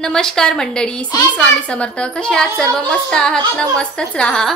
नमस्कार मंडळी, श्री स्वामी समर्थ. कसे आहात सर्व? मस्त आहात ना? मस्तच राहा.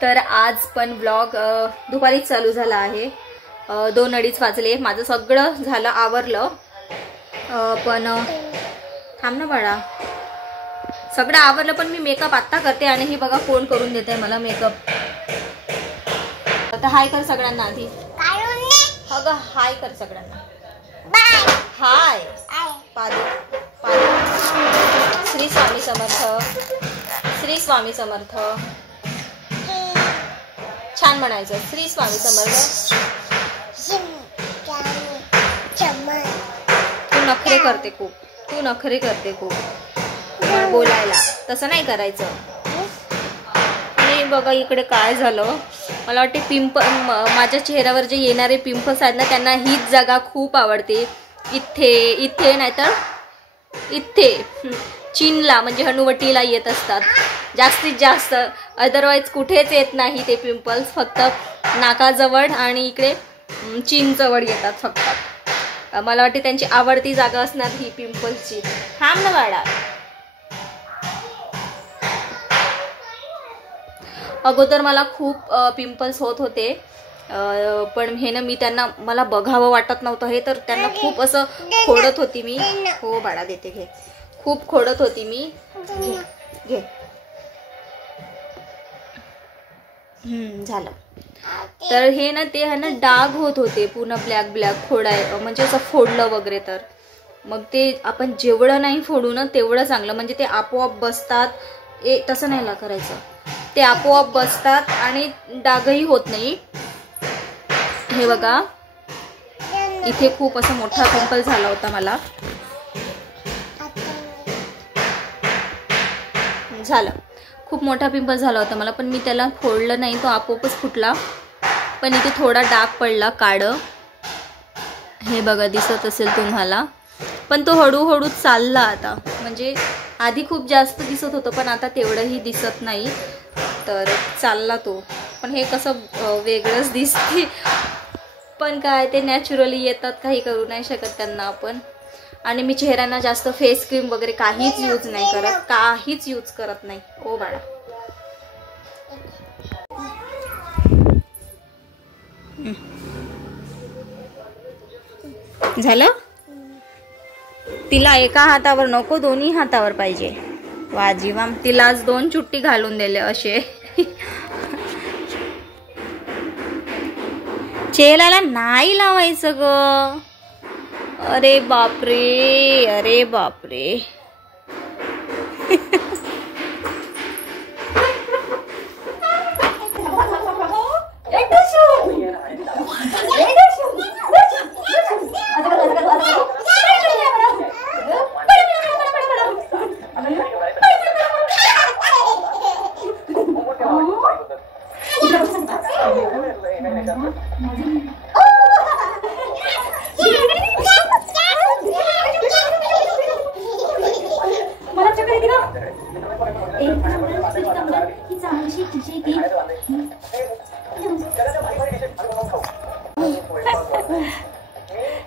तर आज पण ब्लॉग दुपारीच चालू झाला आहे. 2-2:30 वाजले. माझं सगळं झालं, आवरलं. पण थांब ना बाळा, सगळं आवरलं पण मी मेकअप आत्ता करते. आणि ही बघा फोन करून देते मला मेकअप. आता हाय कर सगळ्यांना आधी. अगं हाय कर सगळ्यांना. हाय पादू पादू. श्री स्वामी समर्थ, श्री स्वामी समर्थ. छान म्हणायचं, श्री स्वामी समर्थ. तू नखरे करते खूप, तू नखरे करते खूप बोलायला. तसं नाही करायचं. आणि बघा इकडे काय झालं, मला वाटते माझ्या चेहऱ्यावर जे येणारे पिंपल्स आहेत ना, त्यांना हीच जागा खूप आवडते. इथे नाही तर इथे चिनला म्हणजे हनुवटीला येत असतात जास्तीत जास्त. अदरवाईज कुठेच येत नाही ते पिंपल्स. फक्त नाकाजवळ आणि इकडे चिनजवळ येतात फक्त. मला वाटते त्यांची आवडती जागा असणार ही पिंपल्सची. थांब ना बाळा. अगोदर मला खूप पिंपल्स होत होते, पण हे ना मी त्यांना मला बघावं वाटत नव्हतं हे, तर त्यांना खूप असं खोडत होती मी. हो बाळा देते, घे. खूप खोडत होती मी. घे. झालं. तर हे ना ते आहे ना डाग होत होते पूर्ण ब्लॅक खोडाय, म्हणजे असं फोडलं वगैरे. तर मग ते आपण जेवढं नाही फोडू ना तेवढं चांगलं. म्हणजे ते आपोआप बसतात. तसं नाही करायचं. ते आपोआप बसतात आणि डागही होत नाही. हे बघा इथे खूप असा मोठा पिंपल झाला होता मला. झालं, खूप मोठा पिंपल झाला होता मला, पण मी त्याला फोडलं नाही. तो आपोआपच फुटला. पण इथे थोडा डाग पडला काळं. हे बघा दिसत असेल तुम्हाला. पण तो हळूहळू चालला आता. म्हणजे आधी खूप जास्त दिसत होतं, पण आता तेवढंही दिसत नाही. तर चालला तो. पण हे कसं वेगळंच दिसते. पण काय ते नॅचरली येतात, काही करू नाही शकत त्यांना आपण. आणि मी चेहऱ्यांना जास्त फेस क्रीम वगैरे काहीच यूज नाही करत, काहीच यूज करत नाही. ओ बाळा झालं. तिला एका हातावर नको, दोन्ही हातावर पाहिजे. वाजीवा. तिला आज 2 चुट्टी घालून दिले असे. चेहऱ्याला नाही लावायचं ग. अरे बापरे, अरे बापरे.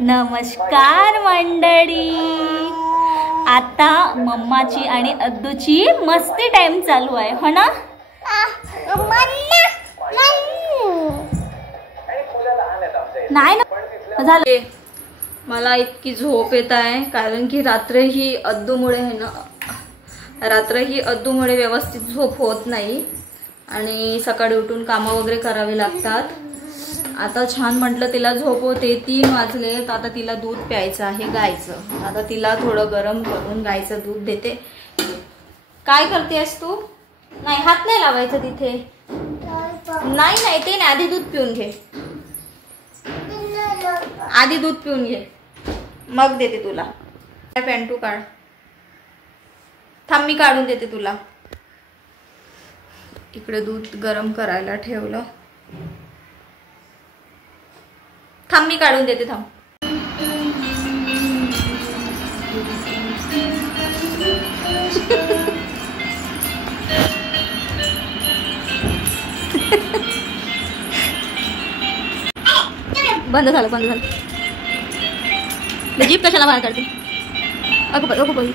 नमस्कार मंडळी. आता मम्माची आणि अद्दूची मस्ती टाइम चालू आहे, हो ना? नाही ना झालं. मला इतकी झोप येत आहे कारण की रात्रही अद्दूमुळे व्यवस्थित झोप होत नाही. आणि सकाळी उठून कामं वगैरे करावे लागतात. आता छान म्हटलं तिला झोप होते. 3 वाजले. तर आता तिला दूध प्यायचं आहे गायचं. आता तिला थोडं गरम करून गायचं दूध देते. काय करतेस तू? नाही, हात नाही लावायचं तिथे. नाही ते नाही, आधी दूध पिऊन घे. आधी दूध पिऊन घे, मग देते तुला. पॅन्टू काढ. थांब मी काढून देते तुला. इकडे दूध गरम करायला ठेवलं. थांब मी काढून देते. थांब. बंद झालं. जीप कशाला बाहेर काढते? अगं बाई, अगं बाई.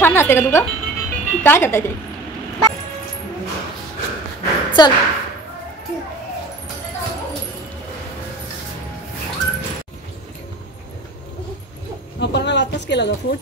छान नाचते का तुला? काय करताय ते? चल. अपर्णाला आताच केला का फोन?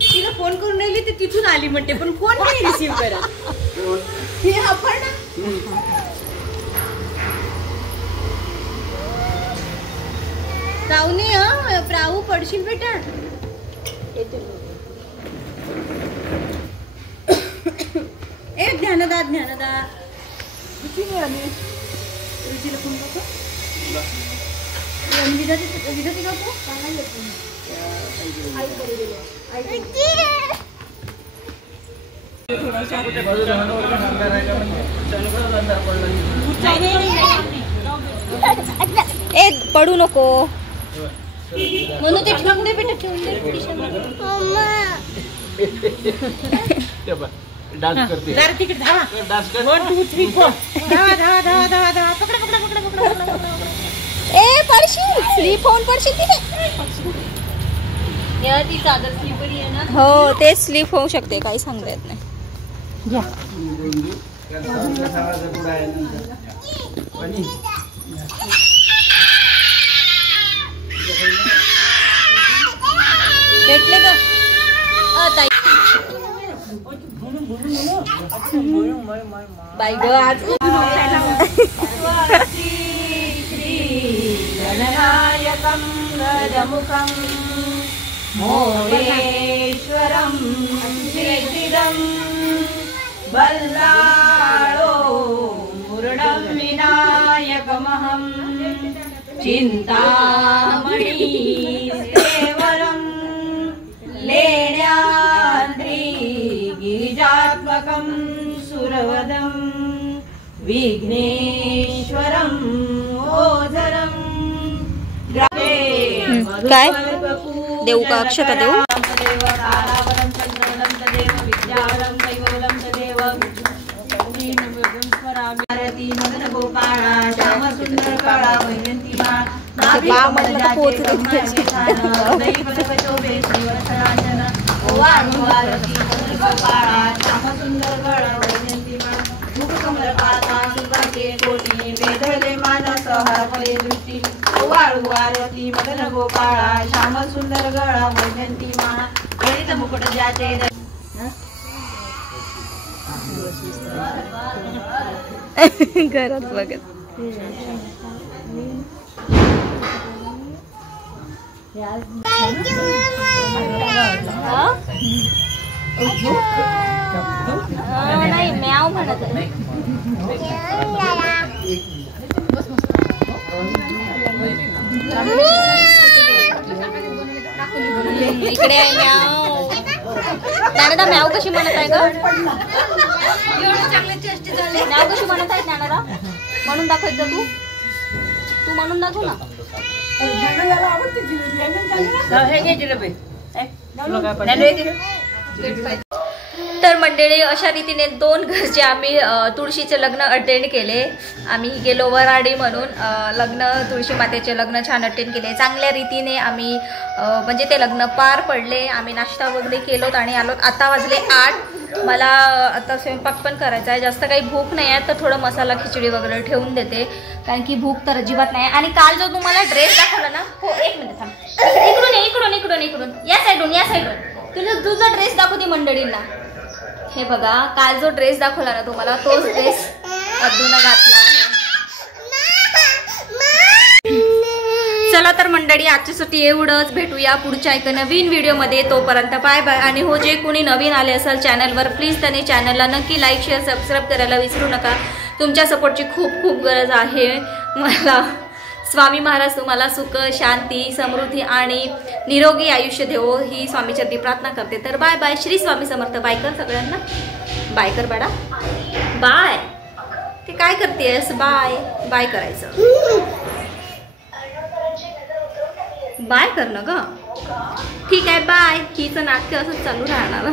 तिला फोन करून राहिली ते तिथून आली म्हणते पण फोन नाही रिसीव्ह करा. हे अपर्णा राहू नये प्राहू पडशील बेटा. ए ज्ञानदा ज्ञानदा रुचीला फोन करतो. विधाती काकू ए पडू नको म्हणून ते ठेवून दे बेटा, ठेवून दे. डान्स करते जरा तिकडे धावा. डान्स कर. 1 2 3 4 धावा धावा धावा धावा धावा. पकडा पकडा पकडा पकडा पकडा. ए पडशील, स्लिप होऊन पडशील तिथे. या ती चादर स्लिपरी आहे ना. हो ते स्लिप होऊ शकते, काही सांगता येत नाही. घ्या. भेटले का ताई? बाई ग आज गणनायकं गजमुखं मोरेश्वरं श्रीधरं बल्लाळो मुरडं विनायकमहं चिन्तामणि सेवरं लेण्याद्रि गिरिजात्मकं सुरवदं विघ्नेश्वरं ओझरं काय देऊ का? अक्षता देऊ? मदन गोपाळा श्याम सुंदर गळा वैजंती माळा गणित मुकुट ज्याचे घरात बघत. नाही म्याव म्हणत आहे. इकडे आहे म्याव. ज्ञानदा म्याव कशी म्हणत आहे ग? म्याव कशी म्हणत आहे ज्ञानदा? म्हणून दाखवायचं तू, तू म्हणून दाखव ना. तर मंडळी अशा रीतीने 2 घरचे आम्ही तुळशीचे लग्न अटेंड केले. आम्ही गेलो वराडी म्हणून लग्न, तुळशी मातेचे लग्न छान अटेंड केले. चांगल्या रीतीने आम्ही म्हणजे ते लग्न पार पडले. आम्ही नाश्ता वगैरे केलोत आणि आलोत. आता वाजले 8. मला आता स्वयंपाक पण करायचा आहे. जास्त काही भूक नाही आहे, तर थोडं मसाला खिचडी वगैरे ठेवून देते, कारण की भूक तर अजिबात नाही. आणि काल जो तुम्हाला ड्रेस दाखवला ना, हो 1 मिनिट थांब, इकडून इकडून इकडून इकडून या साईडून तुझा ड्रेस दाखवते मंडळींना. हे बघा, काल जो ड्रेस दाखवला ना तुम्हाला, तोच ड्रेस अब्दूने घातला आहे. चला तर मंडळी, आजच्यासाठी एवढंच. भेटूया पुढच्या एका नवीन व्हिडिओमध्ये. तोपर्यंत बाय बाय. आणि हो, जे कोणी नवीन आले असेल चॅनलवर, प्लीज त्याने चॅनलला नक्की लाईक शेअर सबस्क्राईब करायला विसरू नका. तुमच्या सपोर्टची खूप खूप गरज आहे मला. स्वामी महाराज तुम्हाला सुख, शांती, समृद्धी आणि निरोगी आयुष्य देवो ही स्वामीचरणी प्रार्थना करते. तर bye bye. Shri Swami Samarth. Bye कर सगळ्यांना. बाय कर बेटा. बाय. काय करतेस? बाय बाय करायचं. बाय करणं ग. ठीक आहे बाय. हिचं नाट्य असंच चालू राहणार.